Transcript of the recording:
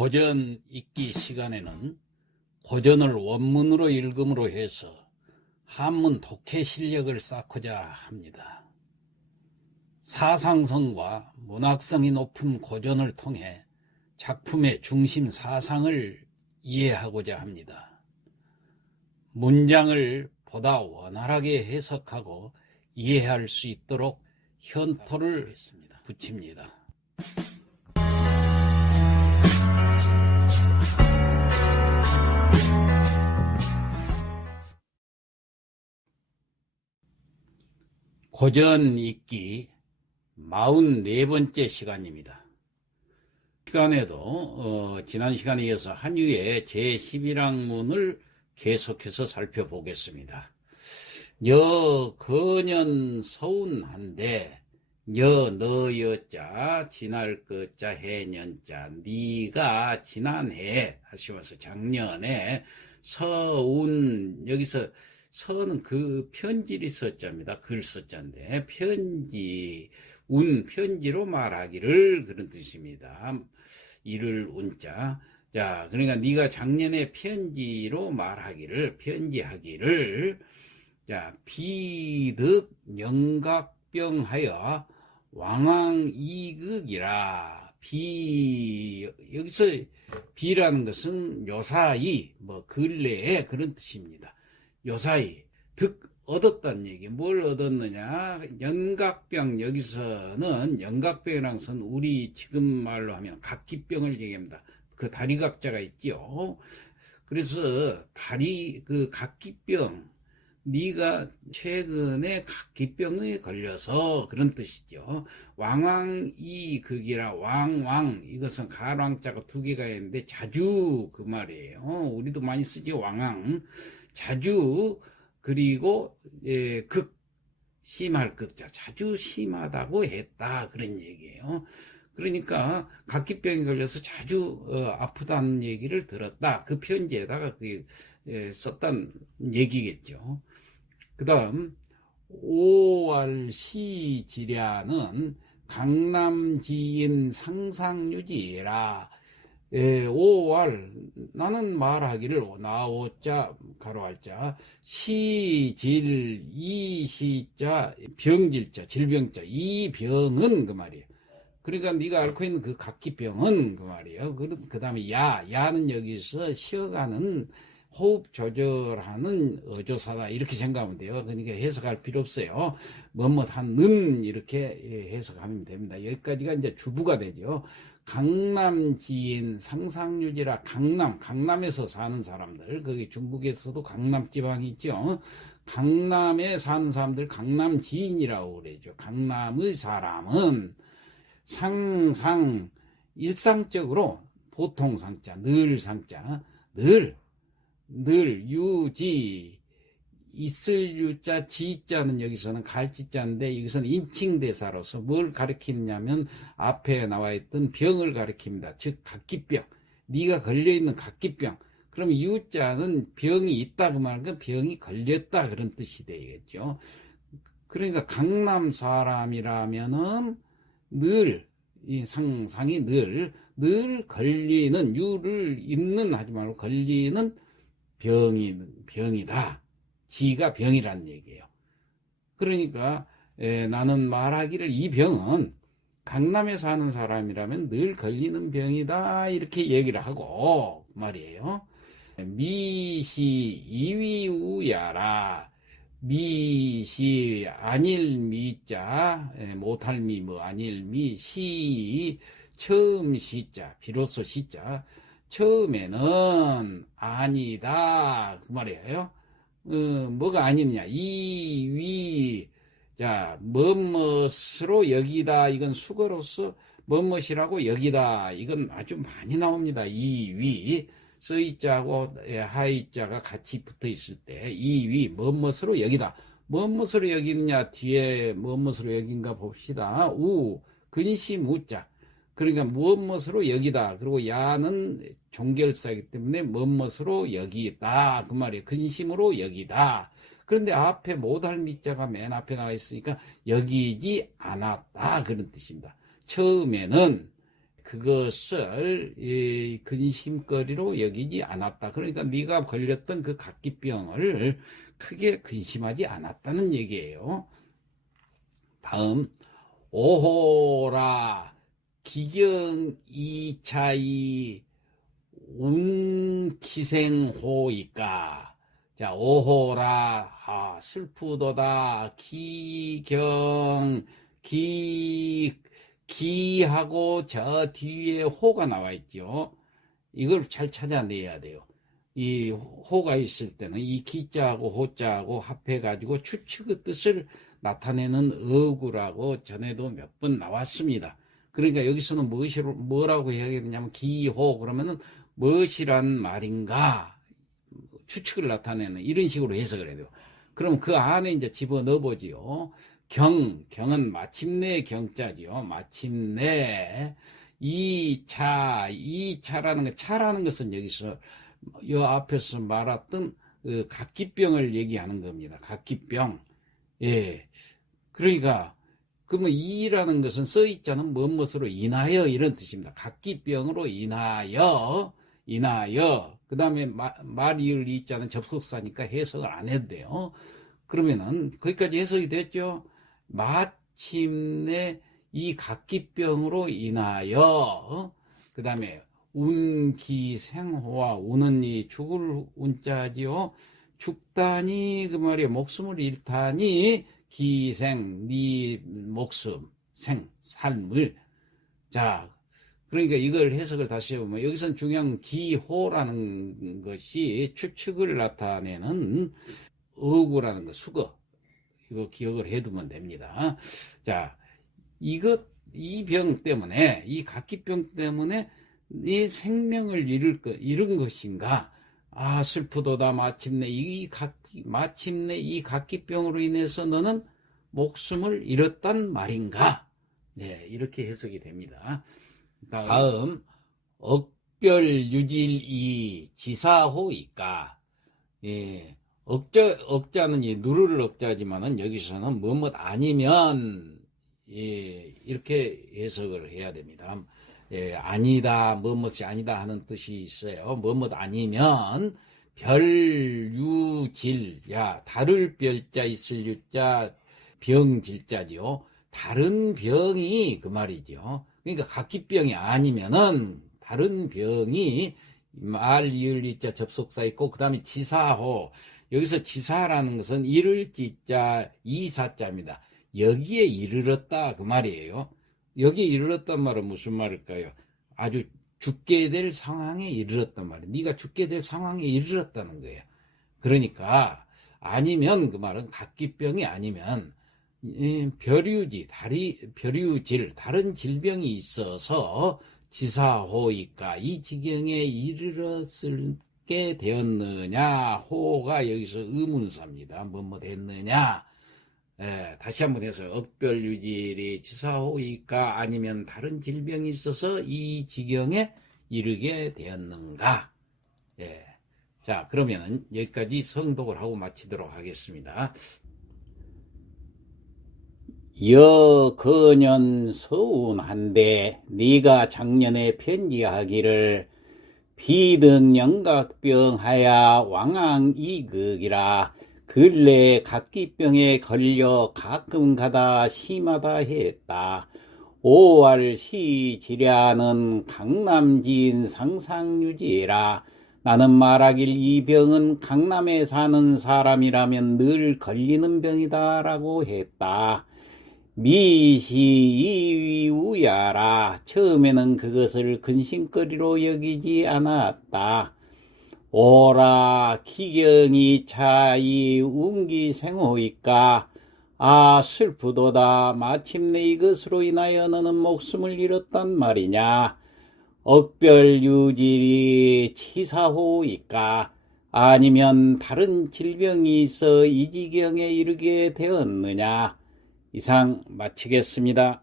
고전 읽기 시간에는 고전을 원문으로 읽음으로 해서 한문 독해 실력을 쌓고자 합니다. 사상성과 문학성이 높은 고전을 통해 작품의 중심 사상을 이해하고자 합니다. 문장을 보다 원활하게 해석하고 이해할 수 있도록 현토를 붙입니다. 고전 읽기 44번째 시간입니다. 시간에도 어, 지난 시간에 이어서 한유의 제11학문을 계속해서 살펴보겠습니다. 여 거년 서운한데 여 너여자 지날 거자 해년자 네가 지난해 하시면서 작년에 서운 여기서 서는 그 편지리 서자입니다. 글 서자인데 편지 운 편지로 말하기를 그런 뜻입니다. 이를 운자 자 그러니까 네가 작년에 편지로 말하기를 편지하기를 자 비득 영각병하여 왕왕 이극이라 비 여기서 비라는 것은 요사이 뭐 근래에 그런 뜻입니다. 요사이 득 얻었다는 얘기. 뭘 얻었느냐? 연각병 여기서는 연각병이라는 것은 우리 지금 말로 하면 각기병을 얘기합니다. 그 다리각자가 있지요. 그래서 다리 그 각기병 네가 최근에 각기병에 걸려서 그런 뜻이죠. 왕왕이 극이라 왕왕 이것은 가랑자가 두 개가 있는데 자주 그 말이에요. 우리도 많이 쓰지 왕왕 자주 그리고 예, 극 심할 극자 자주 심하다고 했다 그런 얘기예요. 그러니까 각기병에 걸려서 자주 어, 아프다는 얘기를 들었다. 그 편지에다가 그 예, 썼단 얘기겠죠. 그다음 5월 시지랴는 강남지인 상상유지라 예, 5월 나는 말하기를 나오자 가로할자 시질 이시자 병질자 질병자 이 병은 그 말이에요. 그러니까 네가 앓고 있는 그 각기병은 그 말이에요. 그, 그 다음에 야 야는 여기서 쉬어가는 호흡 조절하는 어조사다 이렇게 생각하면 돼요. 그러니까 해석할 필요 없어요. 뭐뭐한는 이렇게 해석하면 됩니다. 여기까지가 이제 주부가 되죠. 강남 지인 상상유지라 강남 강남에서 사는 사람들 거기 중국에서도 강남 지방이 있죠. 강남에 사는 사람들 강남 지인이라고 그러죠. 강남의 사람은 상상 일상적으로 보통 상자 늘 상자 늘늘 유지 있을 유자 지자는 여기서는 갈지자인데 여기서는 인칭대사로서 뭘 가리키느냐면 앞에 나와 있던 병을 가리킵니다. 즉 각기병. 네가 걸려 있는 각기병. 그럼 유자는 병이 있다 그 말은 병이 걸렸다 그런 뜻이 되겠죠. 그러니까 강남 사람이라면은 늘 이 상상이 늘 늘 걸리는 유를 있는 하지 말고 걸리는 병이 병이다. 지가 병이란 얘기예요. 그러니까 에, 나는 말하기를 이 병은 강남에 사는 사람이라면 늘 걸리는 병이다 이렇게 얘기를 하고 말이에요. 미시 이위우야라 미시 아닐 미자 못할 미 뭐 아닐 미시 처음 시자 비로소 시자 처음에는 아니다 그 말이에요. 어, 뭐가 아니냐 이위 자 뭐뭇으로 여기다 이건 수거로서 뭐뭇이라고 여기다 이건 아주 많이 나옵니다. 이위 서이자하고 하이자가 같이 붙어 있을 때 이위 뭐뭇으로 여기다 뭐뭇으로 여기느냐 뒤에 뭐뭇으로 여긴가 봅시다. 우 근심 우자 그러니까 무엇무엇으로 여기다. 그리고 야는 종결사이기 때문에 무엇무엇으로 여기다. 그 말이에요. 근심으로 여기다. 그런데 앞에 못할 미자가 맨 앞에 나와 있으니까 여기지 않았다. 그런 뜻입니다. 처음에는 그것을 이 근심거리로 여기지 않았다. 그러니까 네가 걸렸던 그 각기병을 크게 근심하지 않았다는 얘기예요. 다음 오호라 기경 이차이 운기생호이까 자 오호라 아, 슬프도다 기경 기 기하고 저 뒤에 호가 나와 있죠. 이걸 잘 찾아내야 돼요. 이 호가 있을 때는 이 기자하고 호자하고 합해가지고 추측의 뜻을 나타내는 어구라고 전에도 몇 번 나왔습니다. 그러니까 여기서는 무엇이, 뭐라고 해야 되냐면 기호 그러면은 무엇이란 말인가 추측을 나타내는 이런 식으로 해석을 해야 돼요. 그럼 그 안에 이제 집어 넣어보지요. 경, 경은 마침내 경자지요. 마침내 이 차, 이 차라는 것, 차라는 것은 여기서 요 앞에서 말했던 그 각기병을 얘기하는 겁니다. 각기병. 예. 그러니까 그러면 이라는 것은 써 있자는 무엇으로 인하여 이런 뜻입니다. 각기병으로 인하여 인하여 그 다음에 말이을 이자는 접속사니까 해석을 안 돼요. 그러면은 거기까지 해석이 됐죠. 마침내 이 각기병으로 인하여 그 다음에 운기생호와 우는 이 죽을 운자지요. 죽다니 그 말이야 목숨을 잃다니 기생 네 목숨 생 삶을 자 그러니까 이걸 해석을 다시 해보면 여기선 중요한 기호라는 것이 추측을 나타내는 어구라는 것 수거 이거 기억을 해두면 됩니다. 자 이것 이 병 때문에 이 각기병 때문에 네 생명을 잃을 것 잃은 것인가? 아 슬프도다 마침내 이 각기 마침내 이 각기병으로 인해서 너는 목숨을 잃었단 말인가? 네 이렇게 해석이 됩니다. 다음 억별 유질이 지사호이까 예 억자 억자는 이 누르를 억자지만은 여기서는 뭐뭇 아니면 예 이렇게 해석을 해야 됩니다. 예, 아니다, 뭐뭇이 아니다 하는 뜻이 있어요. 뭐뭇 아니면 별유질, 야, 다를 별자 있을 유자, 병질자지요. 다른 병이 그 말이죠. 그러니까 각기병이 아니면은 다른 병이 말, 이을, 이자 접속사 있고 그 다음에 지사호 여기서 지사라는 것은 이를 지자 이사자입니다. 여기에 이르렀다 그 말이에요. 여기에 이르렀단 말은 무슨 말일까요? 아주 죽게 될 상황에 이르렀단 말이에요. 네가 죽게 될 상황에 이르렀다는 거예요. 그러니까 아니면 그 말은 각기병이 아니면 별유지, 다리, 별유질, 다른 질병이 있어서 지사호이까 이 지경에 이르렀을 게 되었느냐 호가 여기서 의문사입니다. 뭐뭐 됐느냐 예, 다시 한번 해서 억별 유질이 지사호이까 아니면 다른 질병이 있어서 이 지경에 이르게 되었는가 예. 자 그러면은 여기까지 성독을 하고 마치도록 하겠습니다. 여거년 서운한데 네가 작년에 편지하기를 비등영각병하야 왕왕이극이라 근래 각기병에 걸려 가끔 가다 심하다 했다. 5월 시지ля는 강남지인 상상유지라 나는 말하길 이 병은 강남에 사는 사람이라면 늘 걸리는 병이다 라고 했다. 미시이우야라 처음에는 그것을 근심거리로 여기지 않았다. 오라 기경이 차이 운기 생호이까? 아 슬프도다. 마침내 이것으로 인하여 너는 목숨을 잃었단 말이냐? 억별 유질이 치사호이까? 아니면 다른 질병이 있어 이 지경에 이르게 되었느냐? 이상 마치겠습니다.